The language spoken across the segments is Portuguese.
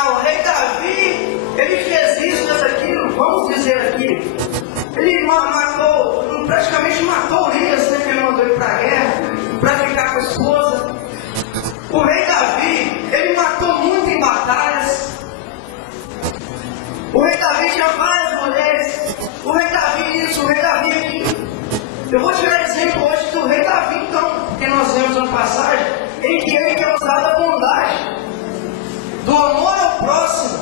o rei Davi, ele fez isso, fez aquilo, vamos dizer aqui. Ele praticamente matou Urias, né, que ele mandou ir para a guerra, para ficar com a esposa. O rei Davi, ele matou muito em batalhas. O rei Davi tinha várias mulheres. O rei Davi isso, o rei Davi aquilo. Eu vou tirar exemplo hoje do rei Davi, então, porque nós vemos uma passagem em que ele quer usar da bondade, do amor ao próximo.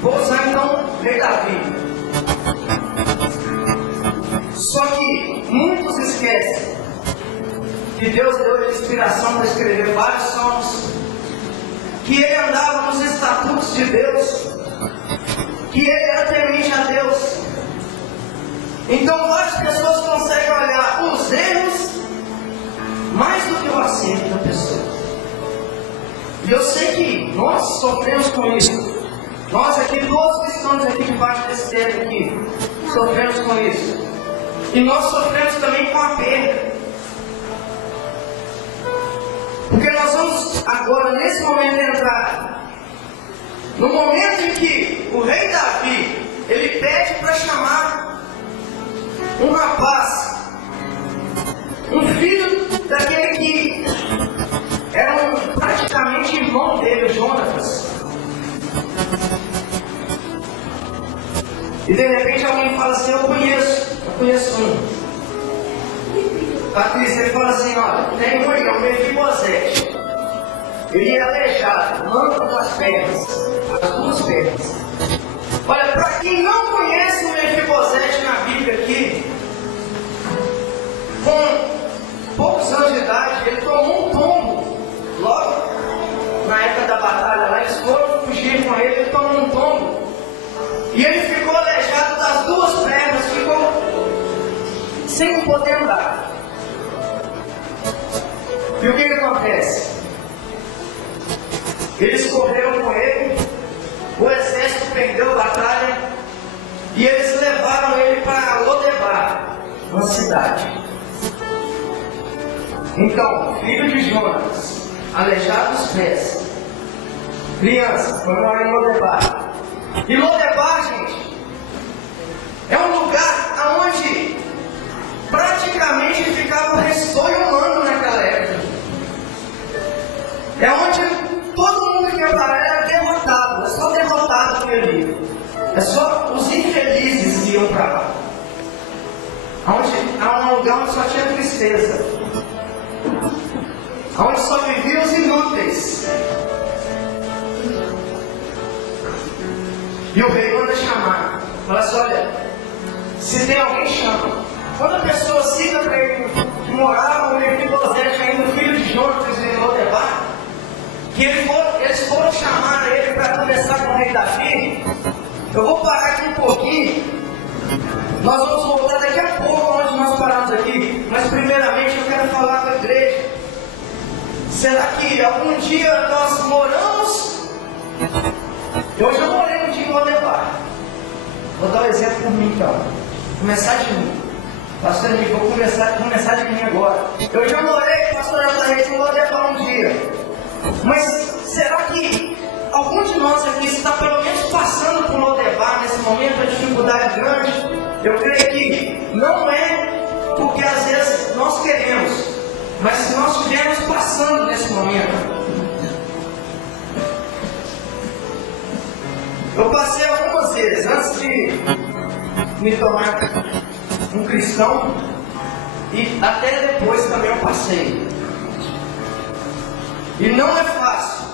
Vou usar então o rei Davi. Só que muitos esquecem que Deus deu a inspiração para escrever vários salmos, que ele andava nos estatutos de Deus, que ele era temente a Deus. Então várias pessoas conseguem olhar os erros mais do que o acerto da pessoa. E eu sei que nós sofremos com isso. Nós aqui, todos que estamos aqui debaixo desse teto aqui, sofremos com isso. E nós sofremos também com a perda. Porque nós vamos agora, nesse momento, entrar no momento em que o rei Davi, ele pede para chamar um rapaz, um filho daquele que era praticamente irmão dele, Jonatas. E de repente alguém fala assim, eu conheço um. Patrícia, ele fala assim, olha, tem um irmão, Mefibosete. Ele é aleijado, manco das pernas, as duas pernas. Olha, para quem não conhece o Mefibosete na Bíblia aqui, com poucos anos de idade, ele tomou um tombo. Logo na época da batalha lá, eles foram fugir com ele, ele tomou um tombo. E ele ficou aleijado das duas pernas, ficou sem poder andar. E o que acontece? Eles correram com ele, o exército perdeu a batalha e eles levaram ele para Lodebar, uma cidade. Então, filho de Jonas, aleijado dos pés, criança, foi morar em Lodebar. E Lodebar, gente, é um lugar onde praticamente ficava o restolho humano naquela época. É onde todo mundo que ia para lá era derrotado, é só derrotado que ali. É só os infelizes que iam para lá. Há um lugar onde só tinha tristeza. Onde só viviam os inúteis. E o rei manda chamar. Fala assim, olha, se tem alguém, chama. Quando a pessoa cita para ele que morava o Mefibosete ainda, filho de Jonas em Lodebar, que eles foram chamar ele para conversar com o rei Davi, eu vou parar aqui um pouquinho. Nós vamos voltar daqui a pouco onde nós paramos aqui. Mas primeiramente eu quero falar com a igreja. Será que algum dia nós moramos? Eu já morei um dia em Lodebar. Vou dar um exemplo por mim então. Começar de mim. Pastor Henrique, vou começar de mim agora. Eu já morei, pastor Henrique, em Lodebar um dia. Mas será que algum de nós aqui está pelo menos passando por Lodebar nesse momento, a dificuldade grande? Eu creio que não é porque às vezes nós queremos, mas se nós estivermos passando nesse momento. Eu passei algumas vezes, antes de me tornar um cristão, e até depois também eu passei. E não é fácil.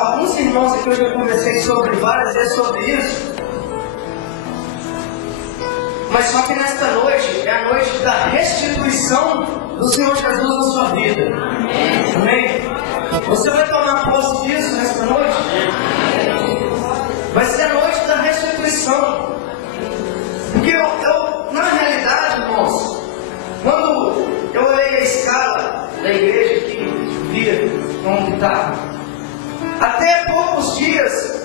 Alguns irmãos aqui eu já conversei várias vezes sobre isso. Mas só que nesta noite é a noite da restituição do Senhor Jesus na sua vida. Amém? Você vai tomar posse disso nesta noite? Vai ser a noite da restituição. Porque na realidade, irmãos, quando eu olhei a escala da igreja aqui, via como está, até poucos dias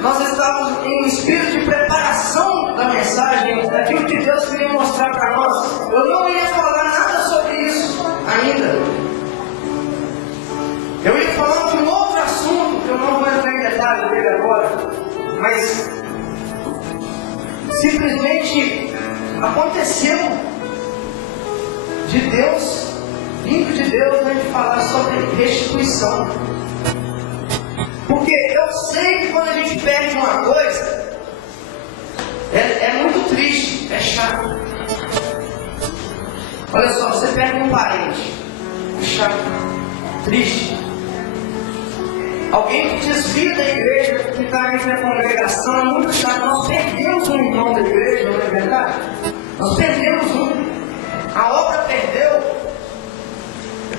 nós estávamos em espírito de preparação da mensagem, daquilo que Deus queria mostrar para nós. Eu não ia falar nada sobre isso ainda. Eu ia falar de um outro assunto, simplesmente aconteceu de Deus, vindo de Deus, a gente falar sobre restituição. Porque eu sei que quando a gente perde uma coisa, é muito triste, é chato. Olha só, você perde um parente, é chato, triste. Alguém que desvia da igreja, que está entre a congregação, é muito chato. Nós perdemos um irmão da igreja, não é verdade? Nós perdemos um. A obra perdeu.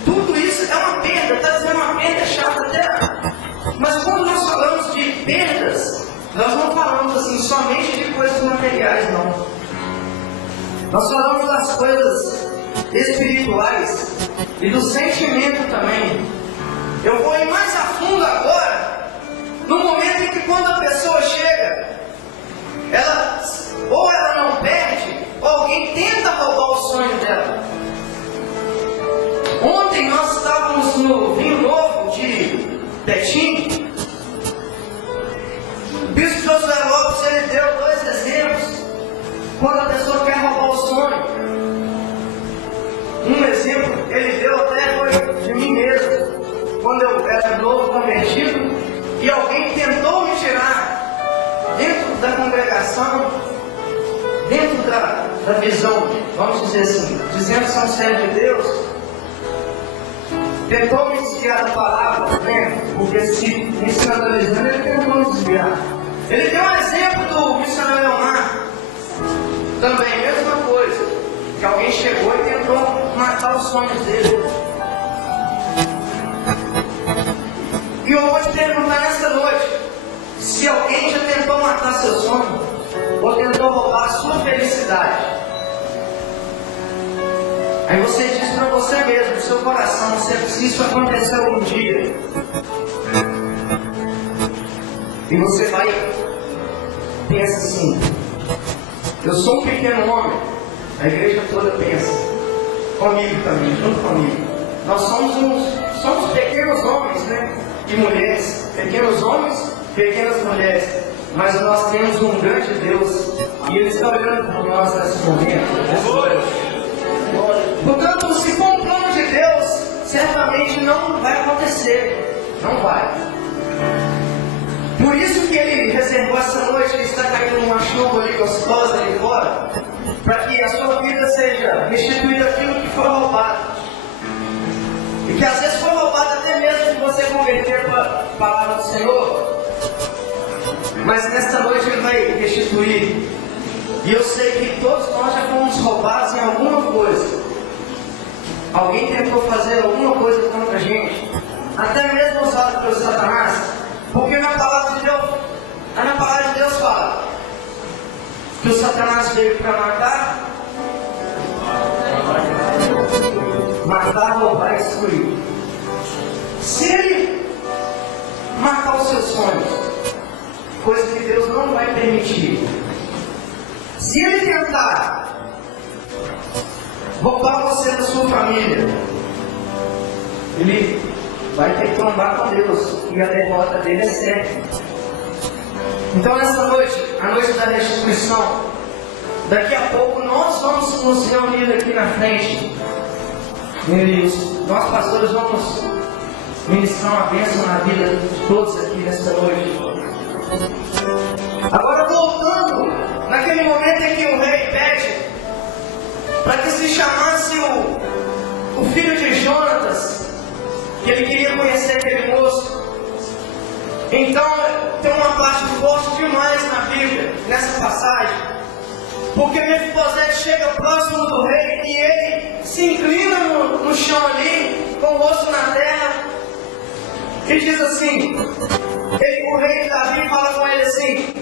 Tudo isso é uma perda, está dizendo uma perda chata até. Mas quando nós falamos de perdas, nós não falamos assim somente de coisas materiais, não. Nós falamos das coisas espirituais e do sentimento também. Eu vou ir mais a fundo agora, no momento em que quando a pessoa chega, ou ela não perde, ou alguém tenta roubar o sonho dela. Ontem nós estávamos no Vinho Novo de Betim. O bispo Josué Lopes, ele deu 2 exemplos quando a pessoa quer roubar o sonho. Um exemplo ele deu até foi de mim mesmo, quando eu era novo convertido e alguém tentou me tirar dentro da congregação, dentro da visão, vamos dizer assim, dizendo que são servos de Deus, tentou me desviar da palavra, né? Porque se me escandalizando, ele tentou me desviar. Ele deu um exemplo do missionário Leonardo, também, mesma coisa, que alguém chegou e tentou matar os sonhos dele. E eu vou te perguntar nesta noite, se alguém já tentou matar seu sonho, ou tentou roubar a sua felicidade. Aí você diz para você mesmo, no seu coração, se isso aconteceu um dia, e você vai, pensa assim, eu sou um pequeno homem, a igreja toda pensa, comigo também, junto comigo, nós somos pequenos homens, né? E mulheres, pequenos homens, pequenas mulheres, mas nós temos um grande Deus e Ele está olhando por nós nesse momento. Portanto, se for um plano de Deus, certamente não vai acontecer, não vai. Por isso que Ele reservou essa noite, Ele está caindo uma chuva ali gostosa ali fora, para que a sua vida seja restituída aquilo que foi roubado. E que às vezes foi roubado até mesmo que você converter para a palavra do Senhor. Mas nesta noite Ele vai restituir. E eu sei que todos nós já fomos roubados em alguma coisa. Alguém tentou fazer alguma coisa contra a gente. Até mesmo usado pelo Satanás. Porque na palavra de Deus fala que o Satanás veio para matar, roubar e destruir. Se ele matar os seus sonhos, coisa que Deus não vai permitir, se ele tentar roubar você da sua família, ele vai ter que trombar com Deus, e a derrota dele é certa. Então nessa noite, a noite da restituição, daqui a pouco nós vamos nos reunir aqui na frente. Nós pastores vamos ministrar uma bênção na vida de todos aqui nesta noite. Agora voltando, naquele momento em que o rei pede para que se chamasse o filho de Jonatas, que ele queria conhecer aquele moço. Então tem uma parte forte demais na Bíblia, nessa passagem. Porque Mefibosete chega próximo do rei e ele se inclina no chão ali, com o rosto na terra, e diz assim, o rei Davi fala com ele assim: